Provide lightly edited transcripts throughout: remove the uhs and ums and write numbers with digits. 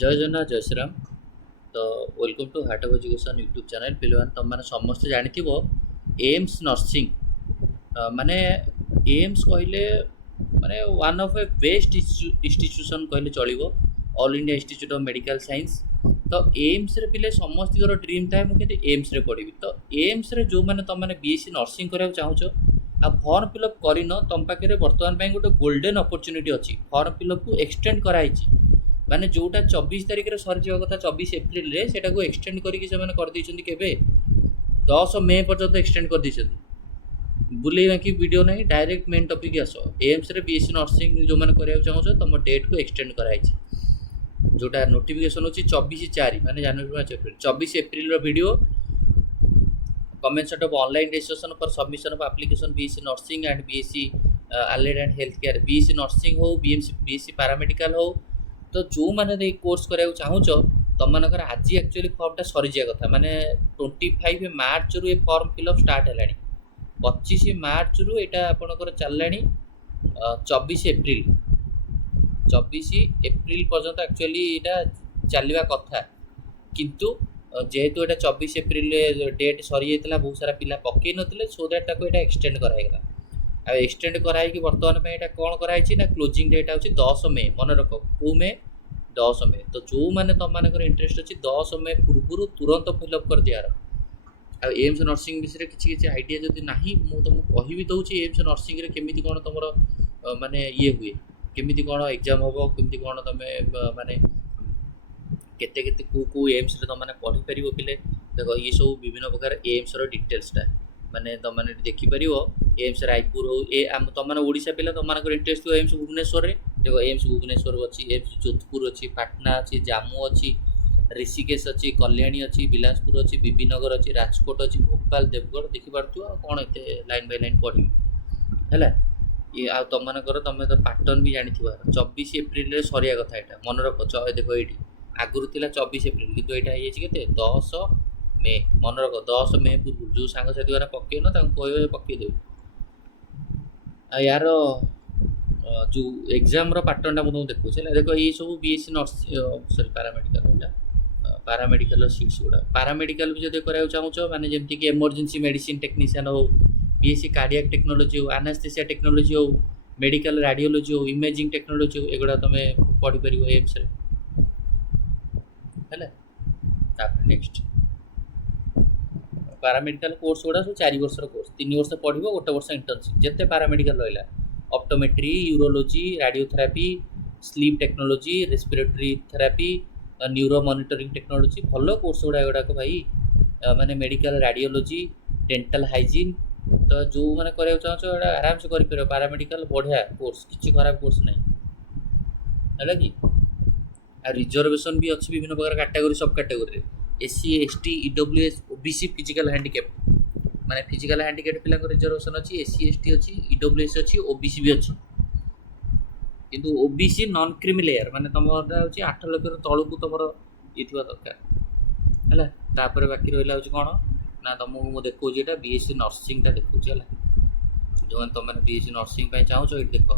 ଜୟ ଜଗନ୍ନାଥ ଜୟ ଶ୍ରୀରାମ। ତ welcome to heart of education YouTube channel. ପିଲାମାନେ ତୁମମାନେ ସମସ୍ତେ ଜାଣିଥିବ ଏମ୍ସ ନର୍ସିଂ ମାନେ ଏମ୍ସ କହିଲେ ମାନେ one of a best institution କହିଲେ ଚଳିବ। All India institute of medical science. ତ ଏମ୍ସରେ ପିଲେ ସମସ୍ତଙ୍କର ଡ୍ରିମ୍ ଥାଏ ମୁଁ କେମିତି ଏମ୍ସରେ ପଢ଼ିବି। ତ ଏମ୍ସରେ ଯେଉଁମାନେ ତୁମମାନେ ବିଏସ୍ସି ନର୍ସିଂ କରିବାକୁ ଚାହୁଁଛ ଆଉ ଫର୍ମ ଫିଲ୍ଅପ୍ କରିନ, ତୁମ ପାଖରେ ବର୍ତ୍ତମାନ ପାଇଁ ଗୋଟେ ଗୋଲ୍ଡେନ୍ ଅପରଚ୍ୟୁନିଟି ଅଛି। ଫର୍ମ ଫିଲ୍ଅପ୍କୁ ଏକ୍ସଟେଣ୍ଡ କରାହେଇଛି, ମାନେ ଯେଉଁଟା 24 ତାରିଖରେ ସରିଯିବା କଥା 24 ଏପ୍ରିଲରେ, ସେଟାକୁ ଏକ୍ସଟେଣ୍ଡ କରିକି ସେମାନେ କରିଦେଇଛନ୍ତି। କେବେ 10 ମେ ପର୍ଯ୍ୟନ୍ତ ଏକ୍ସଟେଣ୍ଡ କରିଦେଇଛନ୍ତି। ବୁଲେଇ ବାଙ୍କି ଭିଡ଼ିଓ ନାହିଁ, ଡାଇରେକ୍ଟ ମେନ୍ ଟପିକ୍ ଆସ। ଏମ୍ସରେ ବିଏସ୍ସି ନର୍ସିଂ ଯେଉଁମାନେ କରିବାକୁ ଚାହୁଁଛ ତୁମ ଡେଟ୍କୁ ଏକ୍ସଟେଣ୍ଡ କରାଯାଇଛି। ଯେଉଁଟା ନୋଟିଫିକେସନ୍ ହେଉଛି 24/4 ମାନେ ଜାନୁଆରୀ ମାର୍ଚ୍ଚ ଏପ୍ରିଲ। 24 ଏପ୍ରିଲର video commencement of online registration for submission of application BSc nursing and BSc allied and healthcare, BSc nursing हो, BSc paramedical हो। तो जो मैंने ये कोर्स कराया चाहूच तुमकर आज एक्चुअली फर्मटा सरीजा कथा, माने 25 मार्च रु ये फर्म फिलअप स्टार्ट है। 25 मार्च रु यहाँ आपंकर चलला 24 एप्रिल 24 एप्रिल पर्यंत एक्चुअली यहाँ चलवा कथा, किंतु जेहेतु यहाँ 24 एप्रिल डेट सरी जाता बहुत सारा पिला पकई नथिले, सो दैट ताको यहाँ एक्सटेंड कराइगला। आ एक्सटेंड कराई बर्तमान में यहाँ कौन कराई ना क्लोजिंग डेट हूँ 10 मे। मन रख कौ मे 10 मे। तो जो मैंने तुम मान इंटरेस्ट अच्छी 10 मे पूर्व तुरंत फिलअप कर दियार। आ एम्स नर्सिंग विषय किसी आइडिया जदि ना तुमको कह दूसरी एम्स नर्सिंग केमी कौन तुम माने ये हुए, केमी कौन एग्जाम हम, केमी कौन तुम माने केते केते को एम्स रे तुम पढ़ी पार पिले। देख ये सब विभिन्न प्रकार एम्स डिटेल्सटा माने तुम देखिपर। एम्स रायपुर हो ए तुम ओडिशा पिला तुम इंटरेस्ट हो एम्स भुवनेश्वर में। देख एम्स भुवनेश्वर अच्छी, एम्स जोधपुर अच्छी, पाटना अच्छी, जामू अच्छी, ऋषिकेश अच्छी, कल्याणी अच्छी, बिलासपुर अच्छी, बीबीनगर अच्छी, राजकोट अच्छी, भोपाल, देवगढ़ देखिपु। कौन एत लाइन बाय लाइन पढ़ी है ये आ तुम तुम तो पैटर्न भी जानी 24 एप्रिल सरिया कथा यहाँ मन रख। देख ये आगुरी थी 24 एप्रिल कितु यहाँ के 10 मे। मन रख 10 मे पूर्व जो सांगसाथी मैंने पकईन कह पकईदेवी। यार जो एग्जाम पैटर्न मुझे देखुचे देख ये सब बीएससी सॉरी पारामेडिकल सीट्स गुड़ा। पारामेडिकल भी जब कराया चाहूच मैंने जमीक कि इमरजेंसी मेडिसिन टेक्नीशियन हो, बीएससी कार्डियक टेक्नोलॉजी हो, एनास्थेसिया टेक्नोलॉजी हो, मेडिकल रेडियोलॉजी हो, इमेजिंग टेक्नोलॉजी हो, एगुड़ा तुम पढ़ी पार एम्स है। नेक्स्ट पारामेडिकल कोर्स गुड़ा सब 4 वर्षर कोर्स, 3 वर्ष पढ़, 1 वर्ष इंटर्नशिप। जिते पारामेडिकल रहा optometry, urology, radiotherapy, sleep technology, respiratory therapy, neuro monitoring technology, भल कोर्स गुड़ा गुड़ाक भाई माने मेडिकल रेडियोलॉजी, डेंटल हाइजीन। तो जो मैंने कराया चाहो आराम से कर पारामेडिकल बढ़िया कोर्स, किसी खराब कोर्स नहीं है कि। रिजर्वेशन भी अच्छी विभिन्न प्रकार कैटेगरी सब category SC ST EWS OBC physical handicap माने फिजिकल हैंडिकैप पिला रिजर्वेशन अच्छी, एससी एसटी अच्छी, ईडब्ल्यूएस अच्छी, ओबीसी भी अच्छी। किंतु ओबीसी नॉन क्रीमी लेयर माने तुम हूँ 8 लाख तलू तुम ये दरकार है। तापर बाकी रहा हूँ कौन ना तुमको मुझे देखा यहाँ बीएससी नर्सिंगटा देखा जो तुम बीएससी नर्सिंग चाहो ये देख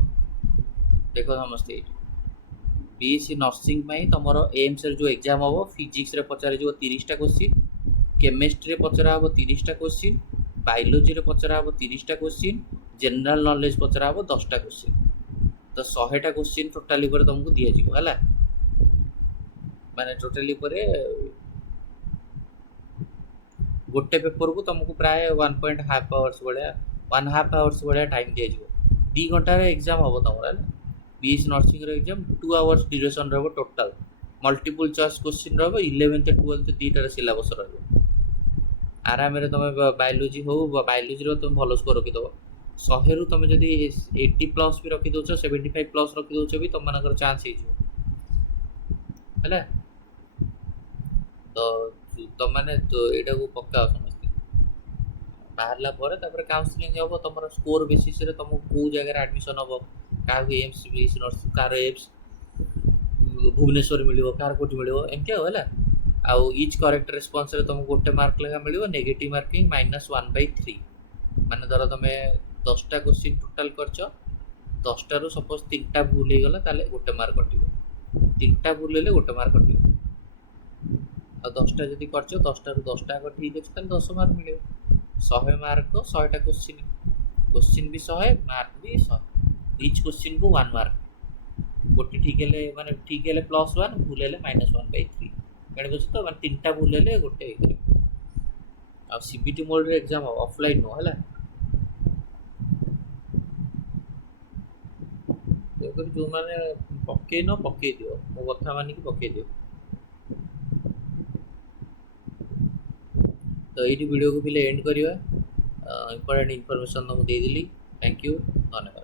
देख समस्ते बीएससी नर्सिंग तुम एम्स जो एग्जाम हम फिजिक्स पचार 30टा क्वेश्चन, केमिस्ट्री पचरा हम 30टा क्वेश्चन, बायोलोजी पचरा हम 30टा क्वेश्चन, जनरल नॉलेज पचरा हम 10टा क्वेश्चन। तो 100टा क्वेश्चन टोटाली तुमको दि है माने टोटाली गोटे पेपर को तुमको प्राय 1.5 आवर्स भाया 1.5 आवर्स भाया टाइम दि 2 घंटार एग्जाम हम तुम है। BSc nursing exam 2 hours duration रहा टोटाल। मल्टीपल चॉइस क्वेश्चन रहा 11th 12th 2टार सिलेबस रहा। आराम तुम बायोलोजी हो, बायोलोजी तुम भल स्कोर रखीदेव। 100 रु तुम जब 80+ भी रखीदे 75+ रखीदे भी तुम मान चान्स है। तो तुम मैंने तो यहाँ को पक्का समझते बाहर काउंसलिंग हम तुम स्कोर बेसीस तुमको कौ जगह एडमिशन हम क्या एम्स बीएससी नर्सिंग कार एम्स भुवनेश्वर मिल कार कौटी मिल एमती है। आउ इच करेक्ट रेस्पॉन्स तुमको गोटे मार्क लेखा मिल, नेगेटिव मार्किंग -1/3 माने धर तुम 10टा क्वेश्चन टोटाल कर 10टारू सपोज 3टा भूल हो गला ताले गोटे मार्क कटिबो। 3टा भूल हेले 1 मार्क कटियो आ 10टा जदि करछ 10टा रु 10टा अगर ठीक अछि ताले 10 मार्क मिलियो 100 मार्क 100टा क्वेश्चन भी 100 मार्क भी 100 ईच क्वेश्चन को 1 मार्क गोटे ठीक हेले माने ठीक हेले +1 भूल हेले -1/3 मेरे बुझ तो माने 3टा भूल हेले गोटे हे आ सीबीटी मोड रे एग्जाम ऑफलाइन नो हला देखो जो माने पक्के न पक्के दियो मो कथा मानि कि पक्के दियो तो ये वीडियो को भी एंड करिवा इंपोर्टेंट इनफॉरमेशन तो दे दिली थैंक यू धन्यवाद।